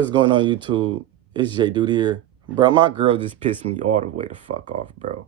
What's going on YouTube? It's Jayyduty here. Bro, my girl just pissed me all the way the fuck off, bro.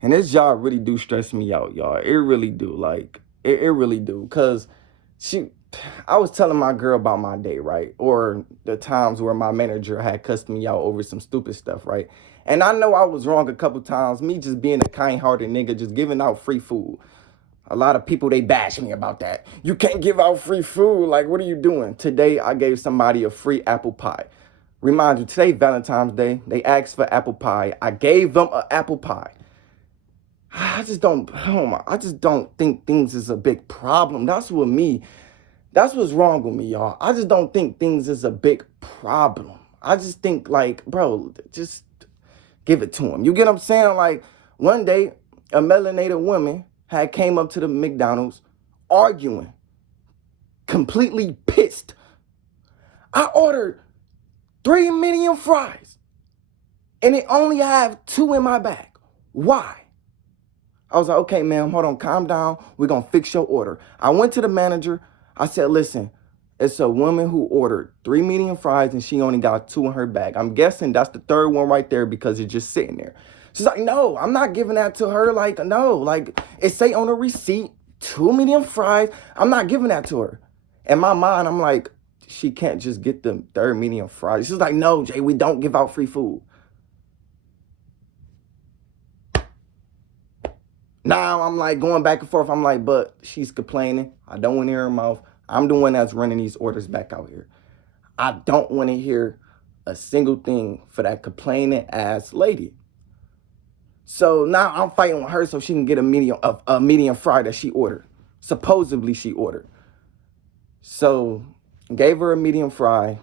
And this job really do stress me out, y'all. It really do. Like, it really do. Cause I was telling my girl about my day, right? Or the times where my manager had cussed me out over some stupid stuff, right? And I know I was wrong a couple times. Me just being a kind-hearted nigga, just giving out free food. A lot of people, they bash me about that. You can't give out free food. Like, what are you doing? Today, I gave somebody a free apple pie. Remind you, today, Valentine's Day. They asked for apple pie. I gave them an apple pie. I just don't think things is a big problem. That's what's wrong with me, y'all. I just don't think things is a big problem. I just think, like, bro, just give it to him. You get what I'm saying? Like, one day, a melanated woman had came up to the McDonald's arguing, completely pissed. I ordered 3 medium fries and it only have 2 in my bag. Why? I was like, okay, ma'am, hold on, calm down. We're going to fix your order. I went to the manager. I said, listen, it's a woman who ordered 3 medium fries and she only got 2 in her bag. I'm guessing that's the third one right there because it's just sitting there. She's like, no, I'm not giving that to her. Like, no, like it say on the receipt, 2 medium fries. I'm not giving that to her. In my mind, I'm like, she can't just get the third medium fries. She's like, no, Jay, we don't give out free food. Now I'm like going back and forth. I'm like, but she's complaining. I don't want to hear her mouth. I'm the one that's running these orders back out here. I don't want to hear a single thing for that complaining ass lady. So now I'm fighting with her so she can get a medium fry that she ordered. Supposedly she ordered. So gave her a medium fry,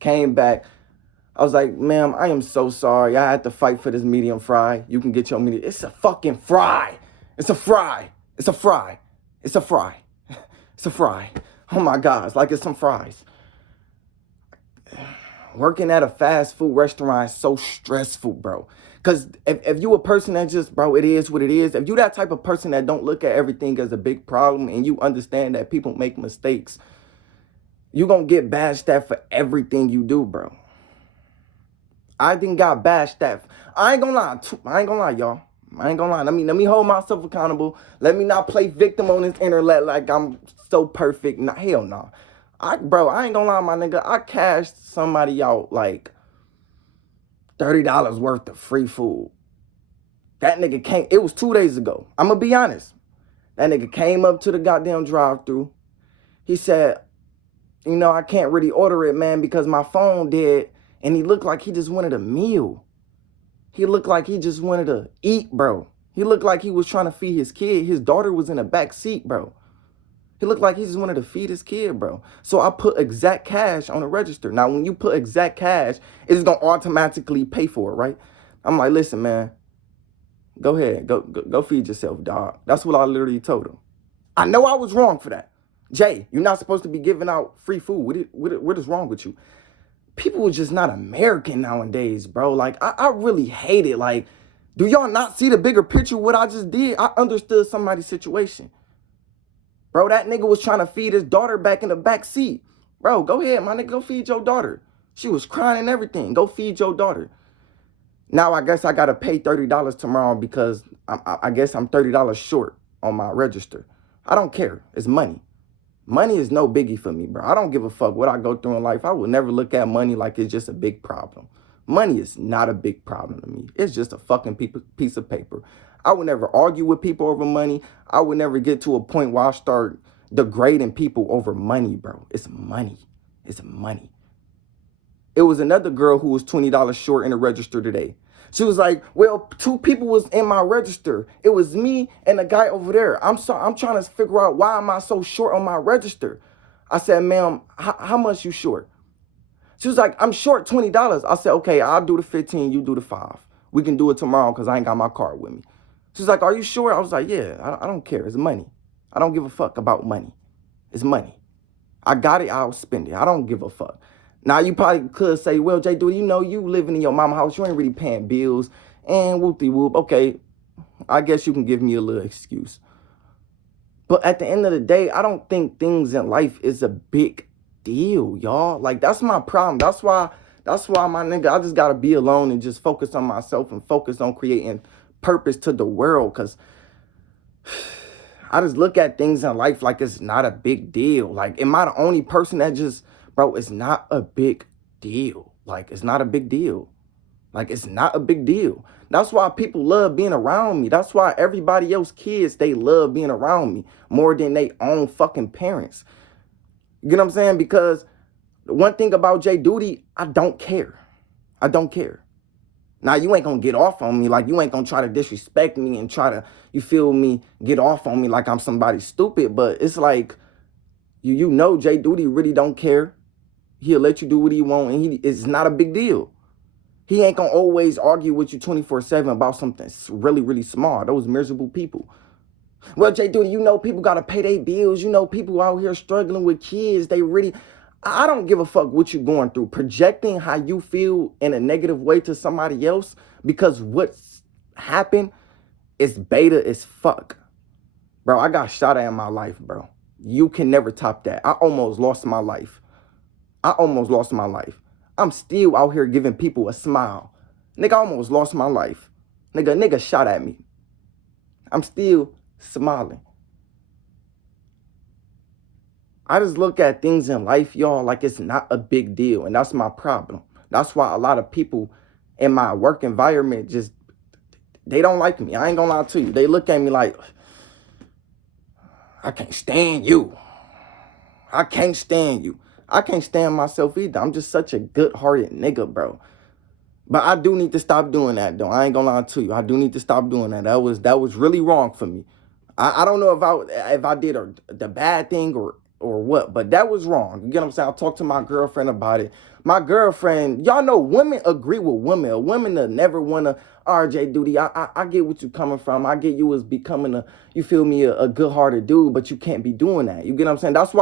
came back. I was like, ma'am, I am so sorry. I had to fight for this medium fry. You can get your medium. It's a fucking fry. It's a fry. It's a fry. It's a fry. It's a fry. Oh my gosh, like it's some fries. Working at a fast food restaurant is so stressful, bro. Because if you a person that just, bro, it is what it is. If you that type of person that don't look at everything as a big problem and you understand that people make mistakes, you going to get bashed at for everything you do, bro. I didn't got bashed at. I ain't gonna lie, y'all. I ain't gonna lie. Let me hold myself accountable. Let me not play victim on this internet like I'm so perfect. Nah, hell no. Nah. I ain't gonna lie, my nigga. I cashed somebody out like $30 worth of free food. That nigga came, it was 2 days ago. I'm gonna be honest. That nigga came up to the goddamn drive-thru. He said, you know, I can't really order it, man, because my phone dead. And he looked like he just wanted a meal. He looked like he just wanted to eat, bro. He looked like he was trying to feed his kid. His daughter was in the back seat, bro. He looked like he just wanted to feed his kid, bro. So I put exact cash on the register. Now, when you put exact cash, it's going to automatically pay for it, right? I'm like, listen, man, go ahead. Go feed yourself, dog. That's what I literally told him. I know I was wrong for that. Jay, you're not supposed to be giving out free food. What is wrong with you? People are just not American nowadays, bro. Like, I really hate it. Like, do y'all not see the bigger picture of what I just did? I understood somebody's situation. Bro, that nigga was trying to feed his daughter back in the back seat. Bro, go ahead, my nigga, go feed your daughter. She was crying and everything. Go feed your daughter. Now, I guess I got to pay $30 tomorrow because I guess I'm $30 short on my register. I don't care. It's money. Money is no biggie for me, bro. I don't give a fuck what I go through in life. I will never look at money like it's just a big problem. Money is not a big problem to me. It's just a fucking piece of paper. I would never argue with people over money. I would never get to a point where I start degrading people over money, bro. It's money. It's money. It was another girl who was $20 short in the register today. She was like, well, 2 people was in my register. It was me and the guy over there. I'm trying to figure out why am I so short on my register. I said, ma'am, how much you short? She was like, I'm short $20. I said, okay, I'll do the 15, you do the 5. We can do it tomorrow because I ain't got my card with me. She's like, are you sure? I was like, yeah, I don't care. It's money. I don't give a fuck about money. It's money. I got it, I'll spend it. I don't give a fuck. Now, you probably could say, well, Jayyduty, you know, you living in your mama's house. You ain't really paying bills. And whoop-de-whoop. Okay, I guess you can give me a little excuse. But at the end of the day, I don't think things in life is a big deal, y'all. Like, that's my problem. That's why, my nigga, I just gotta be alone and just focus on myself and focus on creating purpose to the world. Cause I just look at things in life like it's not a big deal. Like, am I the only person that just, bro, it's not a big deal. Like, it's not a big deal. Like, it's not a big deal. That's why people love being around me. That's why everybody else kids, they love being around me more than they own fucking parents. You know what I'm saying? Because the one thing about Jayyduty, I don't care. I don't care. Now, you ain't gonna get off on me. Like, you ain't gonna try to disrespect me and try to, you feel me, get off on me like I'm somebody stupid. But it's like, you know Jayyduty really don't care. He'll let you do what he want, and it's not a big deal. He ain't gonna always argue with you 24/7 about something really, really small. Those miserable people. Well, Jayyduty, you know people gotta pay their bills. You know people out here struggling with kids. I don't give a fuck what you're going through. Projecting how you feel in a negative way to somebody else because what's happened is beta as fuck. Bro, I got shot at in my life, bro. You can never top that. I almost lost my life. I'm still out here giving people a smile. Nigga, I almost lost my life. Nigga shot at me. I'm still smiling. I just look at things in life, y'all, like it's not a big deal. And that's my problem. That's why a lot of people in my work environment they don't like me. I ain't gonna lie to you. They look at me like, I can't stand you. I can't stand you. I can't stand myself either. I'm just such a good-hearted nigga, bro. But I do need to stop doing that, though. I ain't gonna lie to you. I do need to stop doing that. That was really wrong for me. I don't know if I did the bad thing or what, but that was wrong. You get what I'm saying? I talked to my girlfriend about it. My girlfriend, y'all know women agree with women. A woman that never want to, Jayyduty, I get what you coming from. I get you as becoming you feel me, a good-hearted dude, but you can't be doing that. You get what I'm saying? That's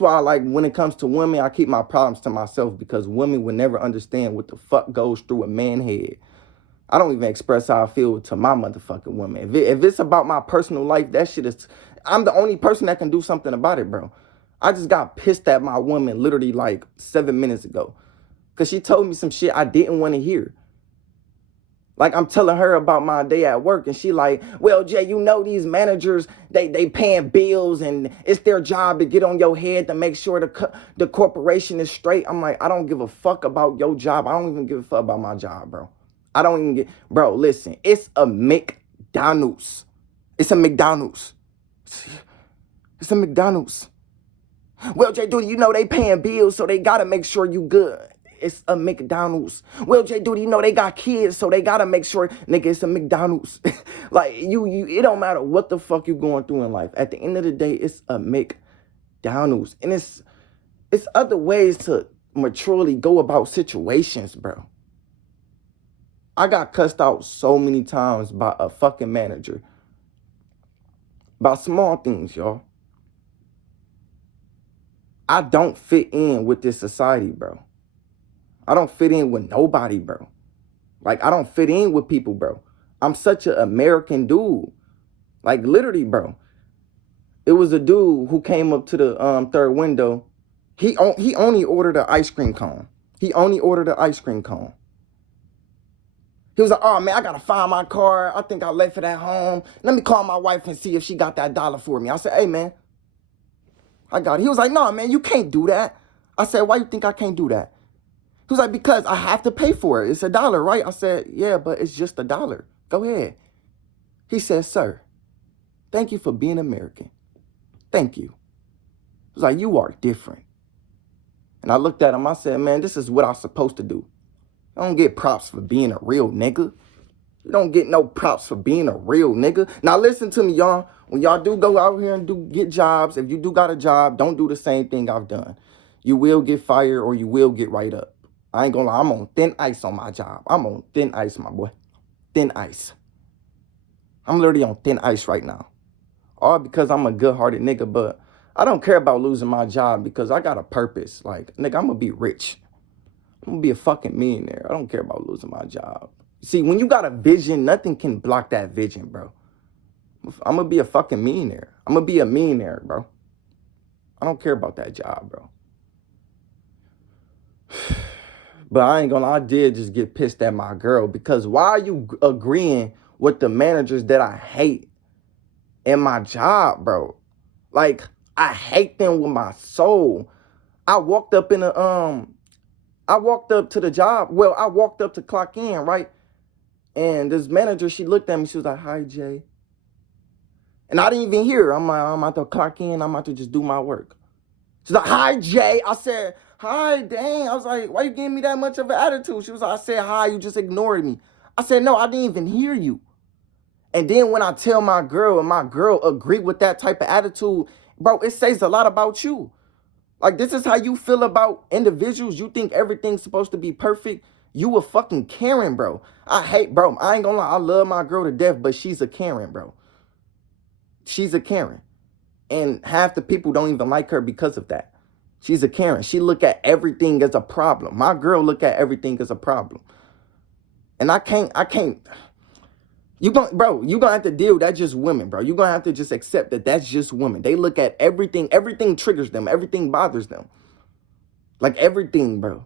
why like when it comes to women, I keep my problems to myself because women would never understand what the fuck goes through a man's head. I don't even express how I feel to my motherfucking woman. If it's about my personal life, that shit is, I'm the only person that can do something about it, bro. I just got pissed at my woman literally like 7 minutes ago. Because she told me some shit I didn't want to hear. Like, I'm telling her about my day at work, and she like, well, Jay, you know these managers, they paying bills, and it's their job to get on your head to make sure the corporation is straight. I'm like, I don't give a fuck about your job. I don't even give a fuck about my job, bro. I don't even bro, listen, it's a McDonald's. It's a McDonald's. It's a McDonald's. Well, Jayyduty, you know they paying bills, so they gotta make sure you good. It's a McDonald's. Well, Jayyduty, you know they got kids, so they gotta make sure, nigga, it's a McDonald's. Like, it don't matter what the fuck you going through in life. At the end of the day, it's a McDonald's. And it's other ways to maturely go about situations, bro. I got cussed out so many times by a fucking manager. By small things, y'all. I don't fit in with this society, bro. I don't fit in with nobody, bro. Like, I don't fit in with people, bro. I'm such an American dude. Like, literally, bro. It was a dude who came up to the third window. He only ordered an ice cream cone. He was like, oh, man, I got to find my car. I think I left it at home. Let me call my wife and see if she got that $1 for me. I said, hey, man, I got it. He was like, no, man, you can't do that. I said, why you think I can't do that? He was like, because I have to pay for it. It's $1, right? I said, yeah, but it's just $1. Go ahead. He said, sir, thank you for being American. Thank you. He was like, you are different. And I looked at him. I said, man, this is what I'm supposed to do. I don't get props for being a real nigga. You don't get no props for being a real nigga. Now, listen to me, y'all. When y'all do go out here and get jobs, if you do got a job, don't do the same thing I've done. You will get fired or you will get right up. I ain't gonna lie. I'm on thin ice on my job. I'm on thin ice, my boy. Thin ice. I'm literally on thin ice right now. All because I'm a good-hearted nigga, but I don't care about losing my job because I got a purpose. Like, nigga, I'm gonna be rich. I'm gonna be a fucking millionaire. I don't care about losing my job. See, when you got a vision, nothing can block that vision, bro. I'm gonna be a fucking millionaire. I'm gonna be a millionaire, bro. I don't care about that job, bro. But I ain't gonna lie, I did just get pissed at my girl because why are you agreeing with the managers that I hate in my job, bro? Like, I hate them with my soul. I walked up I walked up to the job. Well, I walked up to clock in, right? And this manager, she looked at me. She was like, "Hi, Jay." And I didn't even hear her. I'm like, I'm about to clock in. I'm about to just do my work. She's like, "Hi, Jay." I said, "Hi, dang." I was like, "Why you giving me that much of an attitude?" She was like, "I said hi. You just ignored me." I said, "No, I didn't even hear you." And then when I tell my girl and my girl agree with that type of attitude, bro, it says a lot about you. Like, this is how you feel about individuals. You think everything's supposed to be perfect. You a fucking Karen, bro. Bro, I ain't gonna lie. I love my girl to death, but she's a Karen, bro. She's a Karen. And half the people don't even like her because of that. She's a Karen. She look at everything as a problem. My girl look at everything as a problem. And I can't, you gonna have to deal with that. Just women, bro. You're gonna have to just accept that that's just women. They look at everything triggers them, everything bothers them. Like everything, bro.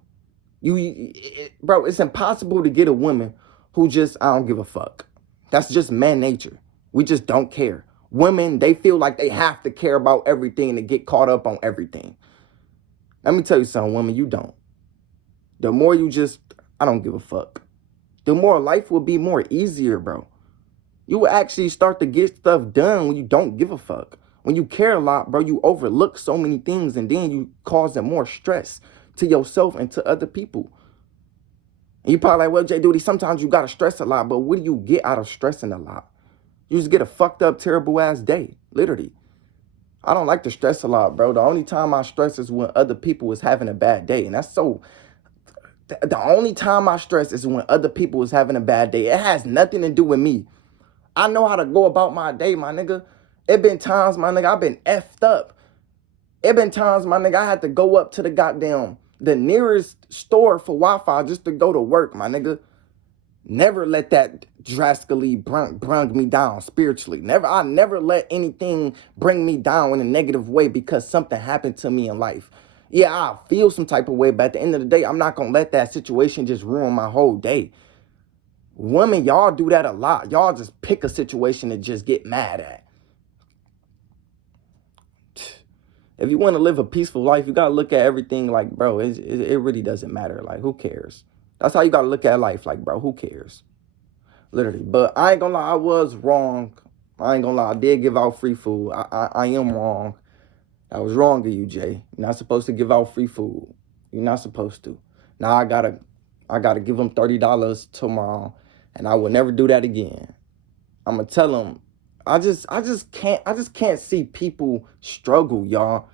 Bro, it's impossible to get a woman who just, I don't give a fuck. That's just man nature. We just don't care. Women, they feel like they have to care about everything to get caught up on everything. Let me tell you something, women, you don't. The more you just, I don't give a fuck, the more life will be more easier, bro. You will actually start to get stuff done when you don't give a fuck. When you care a lot, bro, you overlook so many things and then you causing more stress to yourself and to other people. And you probably like, well, Jayyduty, sometimes you gotta stress a lot, but what do you get out of stressing a lot? You just get a fucked up, terrible ass day, literally. I don't like to stress a lot, bro. The only time I stress is when other people is having a bad day. And that's so, the only time I stress is when other people is having a bad day. It has nothing to do with me. I know how to go about my day, my nigga. It been times, my nigga, I've been effed up. It been times, my nigga, I had to go up to the nearest store for Wi-Fi just to go to work, my nigga. Never let that drastically brung me down spiritually. I never let anything bring me down in a negative way because something happened to me in life. Yeah, I feel some type of way, but at the end of the day, I'm not going to let that situation just ruin my whole day. Women, y'all do that a lot. Y'all just pick a situation to just get mad at. If you want to live a peaceful life, you got to look at everything like, bro, it really doesn't matter. Like, who cares? That's how you got to look at life. Like, bro, who cares? Literally. But I ain't gonna lie, I was wrong. I ain't gonna lie, I did give out free food. I am wrong. I was wrong of you, Jay. You're not supposed to give out free food. You're not supposed to. Now I gotta give them $30 tomorrow, and I will never do that again. I'm gonna tell them. I just can't see people struggle, y'all.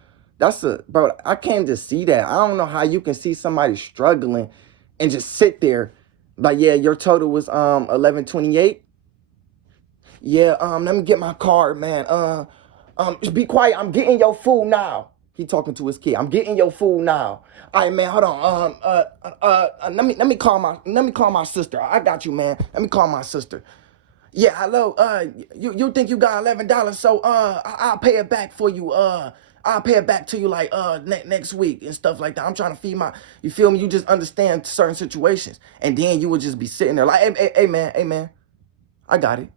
Bro, I can't just see that. I don't know how you can see somebody struggling and just sit there like, yeah, your total was 1128. Yeah, let me get my card, man. Just be quiet. I'm getting your food now. He talking to his kid. I'm getting your food now. All right, man. Hold on. Let me call my sister. I got you, man. Let me call my sister. Yeah, hello. You think you got $11? So I'll pay it back for you. I'll pay it back to you like next week and stuff like that. I'm trying to feed you feel me? You just understand certain situations, and then you would just be sitting there like, hey man, I got it.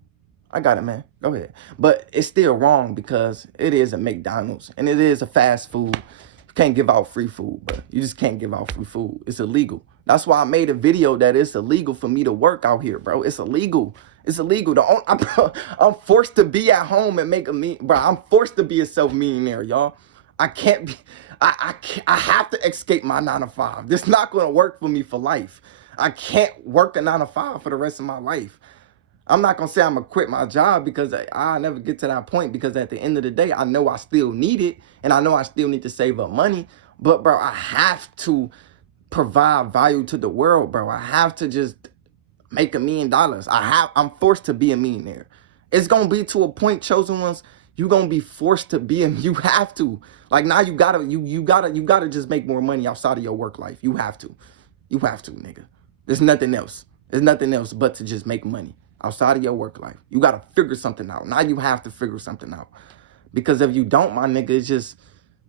Man. Go ahead. But it's still wrong because it is a McDonald's and it is a fast food. You can't give out free food, but you just can't give out free food. It's illegal. That's why I made a video that it's illegal for me to work out here, bro. It's illegal. It's illegal. I'm forced to be at home and make bro. I'm forced to be a self-millionaire, y'all. I can't be. I have to escape my 9 to 5. This is not gonna work for me for life. I can't work a 9 to 5 for the rest of my life. I'm not going to say I'm going to quit my job because I'll never get to that point, because at the end of the day, I know I still need it and I know I still need to save up money. But, bro, I have to provide value to the world, bro. I have to just make $1 million. I'm forced to be a millionaire. It's going to be to a point, chosen ones, you're going to be forced to be, and you have to. Like, now you gotta just make more money outside of your work life. You have to, nigga. There's nothing else. There's nothing else but to just make money outside of your work life. You got to figure something out. Now you have to figure something out. Because if you don't, my nigga, it's just,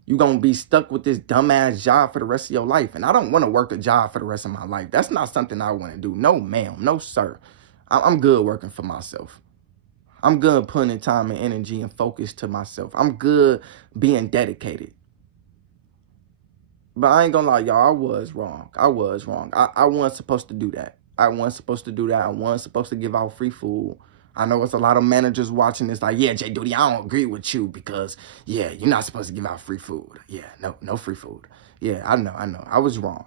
You're going to be stuck with this dumbass job for the rest of your life. And I don't want to work a job for the rest of my life. That's not something I want to do. No, ma'am. No, sir. I'm good working for myself. I'm good putting in time and energy and focus to myself. I'm good being dedicated. But I ain't gonna lie, y'all, I was wrong. I wasn't supposed to do that. I wasn't supposed to do that. I wasn't supposed to give out free food. I know it's a lot of managers watching this like, yeah, Jayyduty, I don't agree with you because, yeah, you're not supposed to give out free food. Yeah, no free food. Yeah, I know. I was wrong.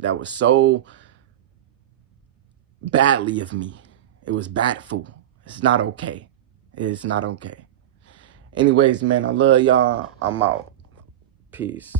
That was so badly of me. It was badful. It's not okay. It's not okay. Anyways, man, I love y'all. I'm out. Peace.